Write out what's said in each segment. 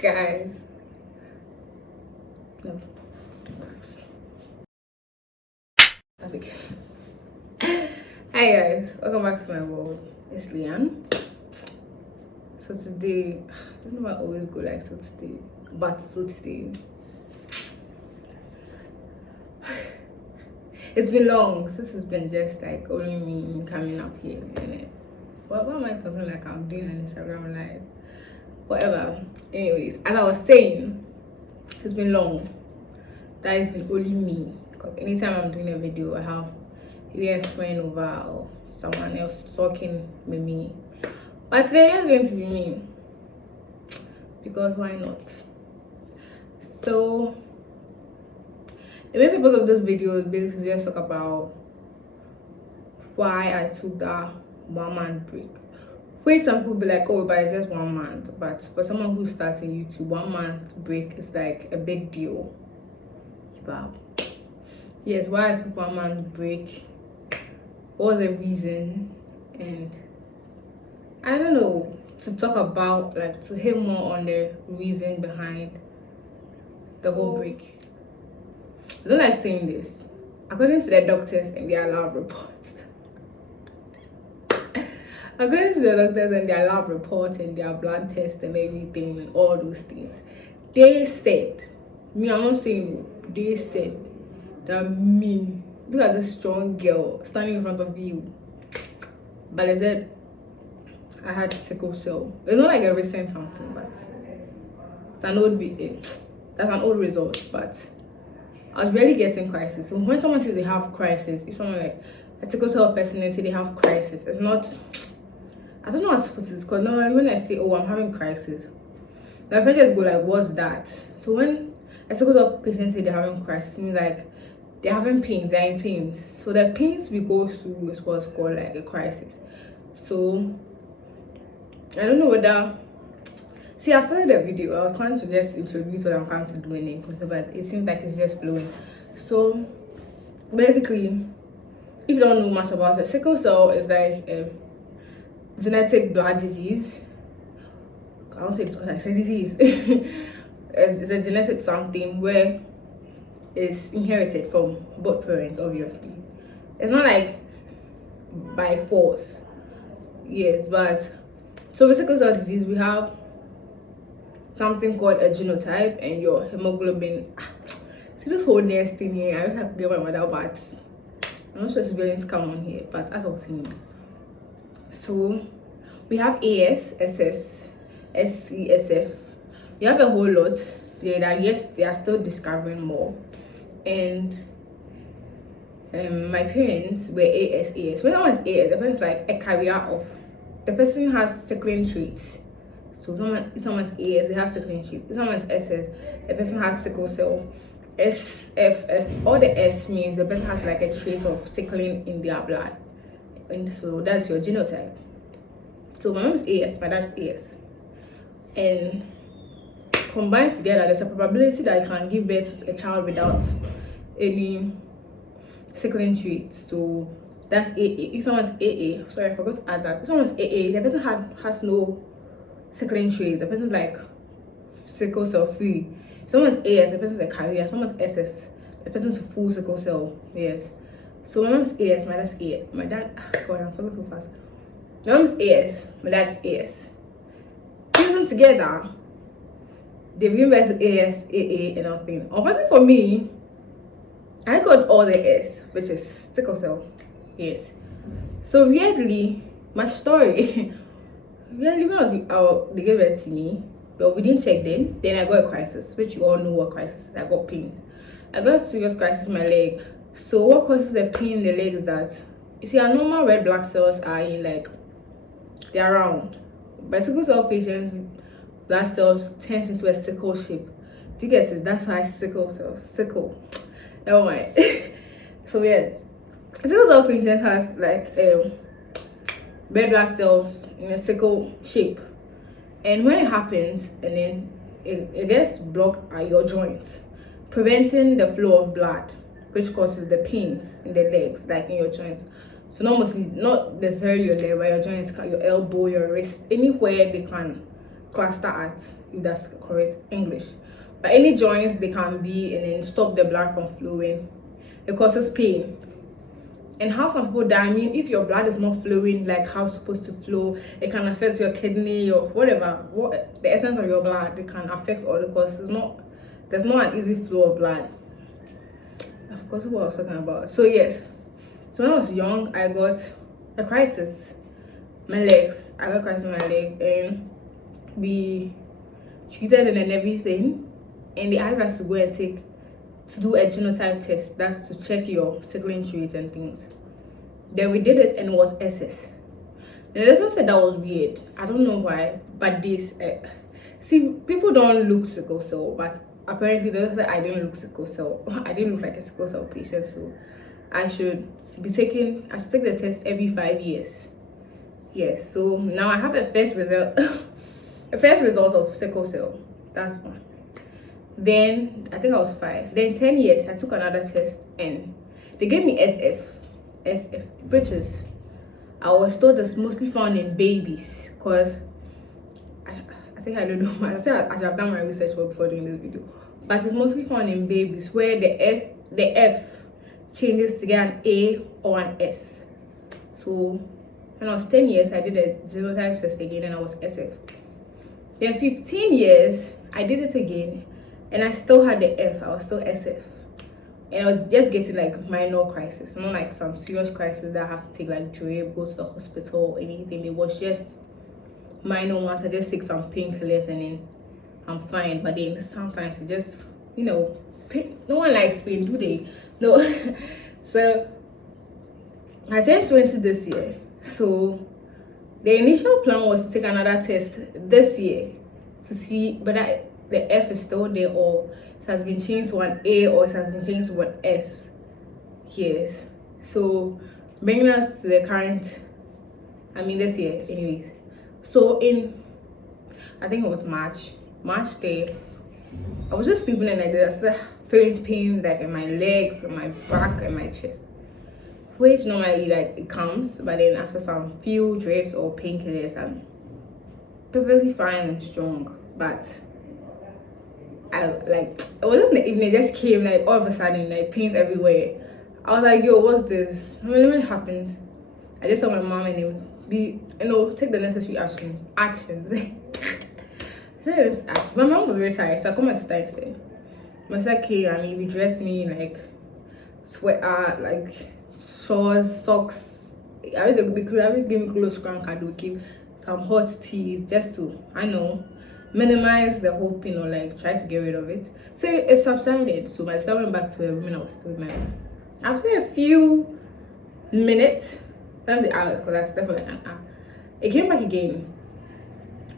Guys. No. Hi guys, welcome back to my world. It's Liii-Ann. So today, I don't know why I always go like so today, but so today, it's been long since it's been just like only me coming up here, innit? What am I talking like I'm doing on Instagram live? Whatever. Anyways, as I was saying, it's been long. That it's been only me. Because anytime I'm doing a video, I have either a friend over or someone else talking with me. But today it's going to be me. Because why not? So the main purpose of this video is basically just talk about why I took that 1 month break. Which some people be like, oh, but it's just 1 month. But for someone who's starting YouTube, 1 month break is like a big deal. Wow. Yes, why I took 1 month break? What was the reason? And I don't know, to talk about, like, to hear more on the reason behind the whole break. I don't like saying this. According to the doctors and their lab reports, according to the doctors and their lab reports and their blood tests and everything and all those things, they said, me, I'm not saying, they said that me, look at this strong girl standing in front of you, but they said I had sickle cell. It's not like a recent something, but it's an old that's an old result. But I was really getting crisis. So when someone says they have crisis, if someone like a sickle cell person and say they have crisis, it's not, I don't know how to put this, because normally when I say, oh, I'm having crisis, my friends just go like, what's that? So when a sickle cell patient say they're having crisis, it means like they're having pains, they're in pains. So the pains we go through is what's called like a crisis. So I don't know whether, see, I started a video. I was trying to just introduce what I'm coming to do in it, but it seems like it's just flowing. So basically, if you don't know much about it, sickle cell is like a genetic blood disease. I won't say it's like a disease. It's a genetic something where it's inherited from both parents, obviously. It's not like by force. Yes, but so with sickle cell disease, we have something called a genotype, and your hemoglobin. See this whole nest thing here. I wish I could get my mother, but I'm not sure it's going to come on here. But as I was saying, so we have AS, SS, SC, SF. We have a whole lot. Yes, they are still discovering more. And my parents were AS. When I was AS, the person is like a carrier of, the person has sickling traits. So someone's AS, they have sickling traits. If someone's SS, the person has sickle cell. SFS, all the S means the person has like a trait of sickling in their blood. And so that's your genotype. So my mom is AS, my dad is AS. And combined together, there's a probability that you can give birth to a child without any sickling traits. So that's AA. If someone's AA, sorry, I forgot to add that. If someone's AA, the person has no sickling traits. The person's like sickle cell free. If someone's AS, the person's a carrier. Someone's SS, the person's full sickle cell. Yes. So my mom's AS, my dad's AS. My dad, God, I'm talking so fast. My mom's AS, my dad's AS. Fusing together, they've given birth to AS, AA, and everything. Unfortunately for me, I got all the S, which is sickle cell. Yes. So weirdly, my story, weirdly when they gave it to me, but we didn't check them. Then I got a crisis, which you all know what crisis is. I got pains. I got a serious crisis in my leg. So what causes a pain in the leg is that, you see, our normal red blood cells are in like, they're round. By sickle cell patients, blood cells turns into a sickle shape. Do you get it? That's why sickle cells, sickle. Never mind. So yeah, sickle cell patient has like red blood cells in a sickle shape, and when it happens, and then it gets blocked at your joints, preventing the flow of blood, which causes the pains in the legs, like in your joints. So not necessarily your leg, but your joints, your elbow, your wrist, anywhere they can cluster arts, if that's correct English. But any joints they can be and then stop the blood from flowing. It causes pain. And how some people die, I mean, if your blood is not flowing like how it's supposed to flow, it can affect your kidney or whatever. What the essence of your blood, it can affect all, because there's not an easy flow of blood. I forgot what I was talking about. So yes, so when I was young, I got a crisis. My legs. I got a crisis in my leg, and we treated it and everything, and they asked us to go and do a genotype test. That's to check your sickling trait and things. Then we did it, and it was SS. The doctor said that was weird. I don't know why, but this see, people don't look sickle cell, but apparently the doctor said I didn't look sickle cell. I didn't look like a sickle cell patient, so I should take the test every 5 years. Yes, so now I have a first result, a first result of sickle cell. That's one. Then I think I was 5. Then 10 years I took another test and they gave me SF, which is, I was told it's mostly found in babies, because I think I don't know. I think I should have done my research before doing this video, but it's mostly found in babies where the F changes to get an A or an S. So when I was 10 years, I did a genotype test again and I was SF. Then 15 years, I did it again and I still had the F. I was still SF. And I was just getting like minor crisis, not like some serious crisis that I have to take like drip, go to the hospital or anything. It was just minor ones. I just take some painkillers and then I'm fine. But then sometimes it just, pain. No one likes pain, do they? No. So I turned 20 this year. So the initial plan was to take another test this year to see whether the F is still there or it has been changed to an A or it has been changed to an S. Yes. So bringing us to the current, this year anyways. So I think it was March Day, I was just sleeping and I started feeling pain like in my legs, in my back, and my chest. Which normally like it comes, but then after some few drips or painkillers, I'm perfectly fine and strong. But it wasn't in the evening, it just came like all of a sudden, like pains everywhere. I was like, yo, what's this? When it happens, I just saw my mom and him take the necessary actions. My mom was very tired, so I called my sister instead. My sister came, we dressed me in like sweater, like shorts, socks. They could give me clothes and we keep some hot tea just to, minimize the whole pain, like try to get rid of it. So it subsided. So my sister went back to her room and I was still in my room. After a few minutes, that's the hours, because that's definitely an hour, it came back again.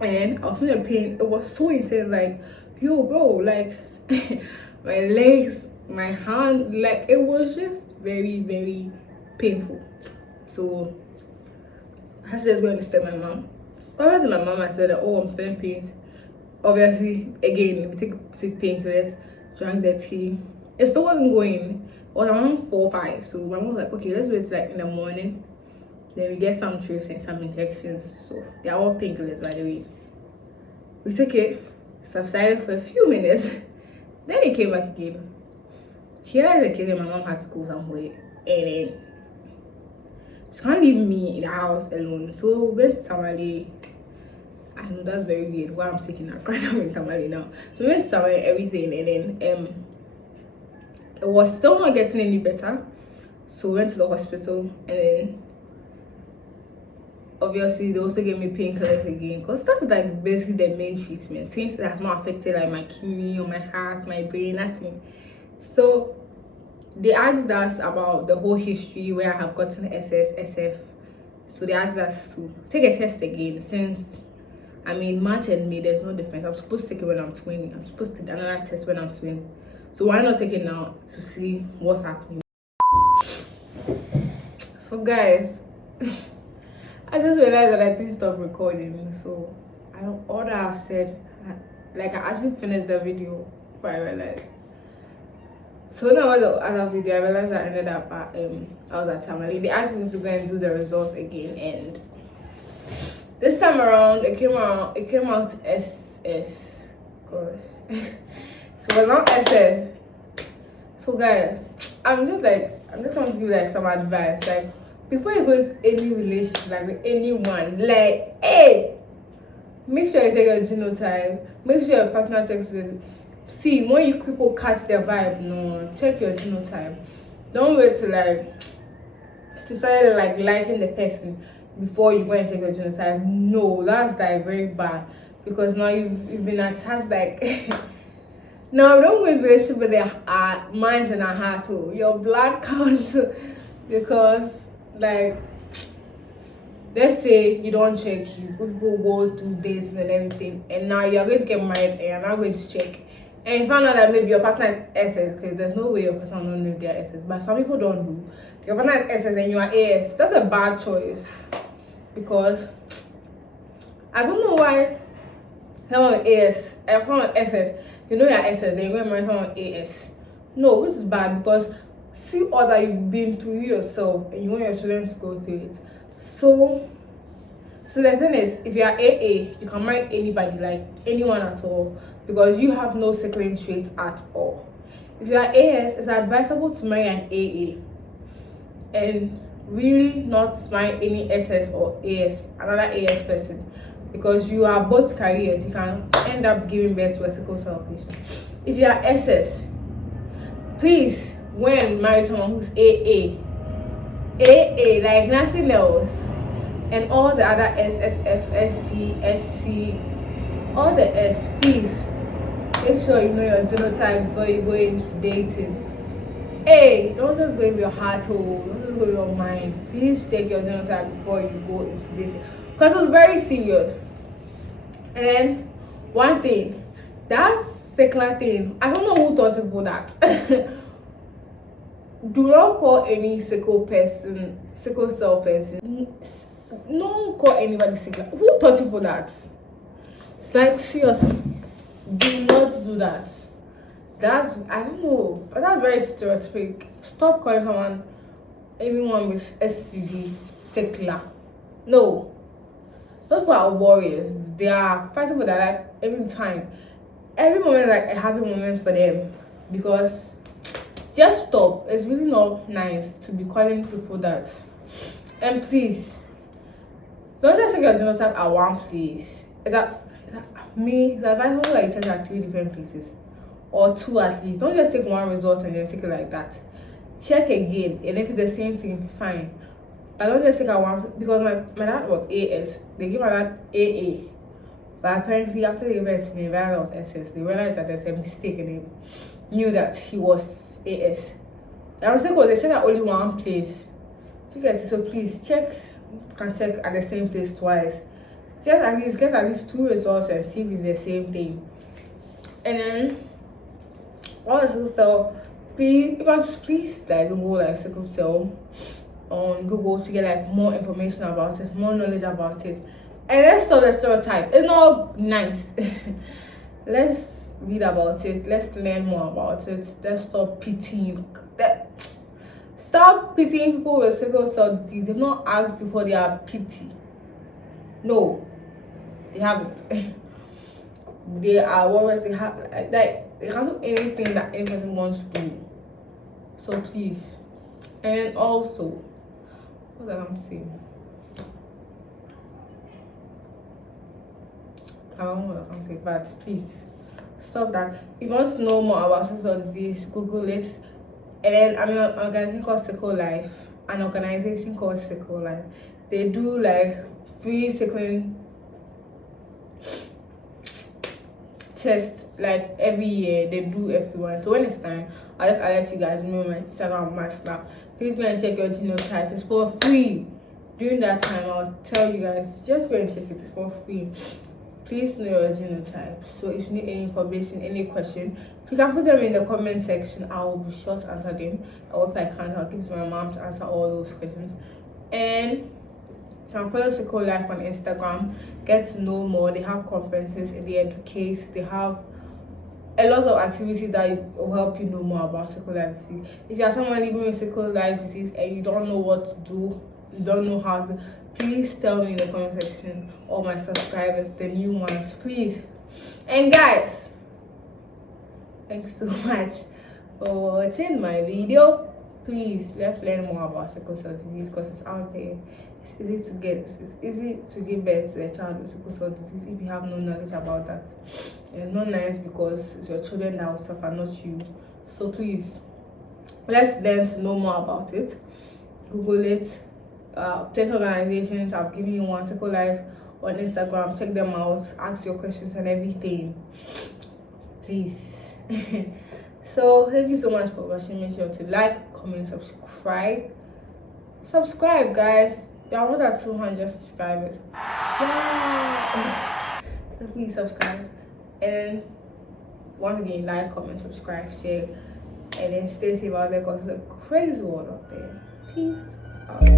And I was feeling pain. It was so intense, like, yo, bro, like my legs, my hand, like it was just very, very painful. So I had to just go and disturb my mom. I went to my mom and said that, oh, I'm feeling pain. Obviously, again, we took painkillers, drank the tea. It still wasn't going. It was around 4 or 5. So my mom was like, okay, let's wait like in the morning. Then we get some trips and some injections. So they're all painkillers, by the way. We took it, subsided for a few minutes. Then it came back again. Here as a kid, my mom had to go somewhere. And then she can't leave me in the house alone. So we went to Tamale. I know that's very weird. Why I'm sick in that crying in Tamale now. So we went to Tamale and everything. And then it was still not getting any better. So we went to the hospital. And then obviously they also gave me painkillers again, because that's like basically the main treatment. Things that has not affected like my kidney or my heart, my brain, nothing. So they asked us about the whole history where I have gotten SS, SF. So they asked us to take a test again, since March and May there's no difference. I'm supposed to take it when I'm 20. I'm supposed to take another test when I'm 20. So why not take it now to see what's happening? So guys, I just realized that I didn't stop recording. So all that I've said, I actually finished the video before I realized. So when I was the other video, I realized I ended up at I was at Tamale. They asked me to go and do the results again, and This time around, it came out SS. Gosh. So it's not SS. So guys, I'm just going to give like some advice. Like, before you go into any relationship, like with anyone, like, hey, make sure you check your genotype. Make sure your partner checks it. See, when you people catch their vibe, no, check your genotype. Don't wait to like to start like liking the person before you go and check your genotype. No, that's like very bad, because now you've been attached like no, don't go into relationship with their mind and their heart too. Your blood counts because like, let's say you don't check, people go to dates and everything, and now you're going to get married and you're not going to check, and you find out that maybe your partner is SS. Okay, there's no way your partner don't know their SS, but some people don't do. Your partner is SS and you are AS. That's a bad choice, because I don't know why someone with AS and someone with SS, you know you're SS, then you're going to marry someone with AS. No, which is bad, because see all that you've been to yourself, and you want your children to go through it. So the thing is, if you are AA, you can marry anybody, like anyone at all, because you have no sickling traits at all. If you are AS, it's advisable to marry an AA and really not marry any SS or AS, another AS person, because you are both carriers. You can end up giving birth to a sickle cell patient. If you are SS, please, when marry someone who's AA, like nothing else, and all the other SSF, SD, SC, all the S, please make sure you know your genotype before you go into dating. Hey, don't just go in with your heart, don't just go in your mind. Please check your genotype before you go into dating, because it was very serious. And then one thing, that sickle thing, I don't know who taught people that. Do not call any sickle cell person. Don't call anybody sickle. Who taught people that? It's like, seriously, do not do that. That's, I don't know, but that's very stereotypic. Stop calling anyone with STD sickler. No, those people are warriors. They are fighting for their life every time. Every moment like a happy moment for them, because just stop. It's really not nice to be calling people that. And please, don't just check your genotype at one place. It's advisable that you check at 3 different places, or 2 at least. Don't just take one result and then take it like that. Check again, and if it's the same thing, fine. But don't just take at one, because my dad was AS. They gave my dad AA. But apparently after they gave it to me, my dad was SS. They realized that there's a mistake, and they knew that he was AS. The mistake was they checked at only one place. So please check at the same place twice. Just at least get at least 2 results and see if it's the same thing. And then also, please like Google like sickle cell on Google to get like more information about it, more knowledge about it. And let's stop the stereotype. It's not nice. Let's read about it. Let's learn more about it. Let's stop pitying. Stop pitying people with sickle cell disease. They've not asked you for their pity. No, they haven't. They are warriors. They have like they can do anything that any person wants to do. So please. And also, what am I saying? I don't know what I'm saying, but please stop that. If you want to know more about sickle cell disease, Google it. And then I'm in an organization called Sickle Life. They do like free sickling tests like every year. They do everyone. So when it's time, I'll let you guys know my Instagram, my Snap. Please go and check your genotype. It's for free. During that time, I'll tell you guys, just go and check it. It's for free. Please know your genotype. So if you need any information, any question, you can put them in the comment section. I will be sure to answer them. Or if I can't, I'll give it to my mom to answer all those questions. And you can follow Sickle Life on Instagram. Get to know more. They have conferences, they educate. They have a lot of activities that will help you know more about sickle life disease. If you are someone living with sickle life disease and you don't know what to do, you don't know how to, Please tell me in the comment section, all my subscribers, the new ones, please. And guys, thanks so much for watching my video. Please, let's learn more about sickle cell disease because it's out there. It's easy to give birth to a child with sickle cell disease if you have no knowledge about that. It's not nice because it's your children that will suffer, not you. So please, let's learn to know more about it. Google it. Plenty of organizations have given you one, Sickle Life on Instagram. Check them out, ask your questions and everything, please. So thank you so much for watching. Make sure to like, comment, subscribe guys. We are almost at 200 subscribers. Wow. So please subscribe, and then once again, like, comment, subscribe, share, and then stay safe out there because it's a crazy world out there. Peace out.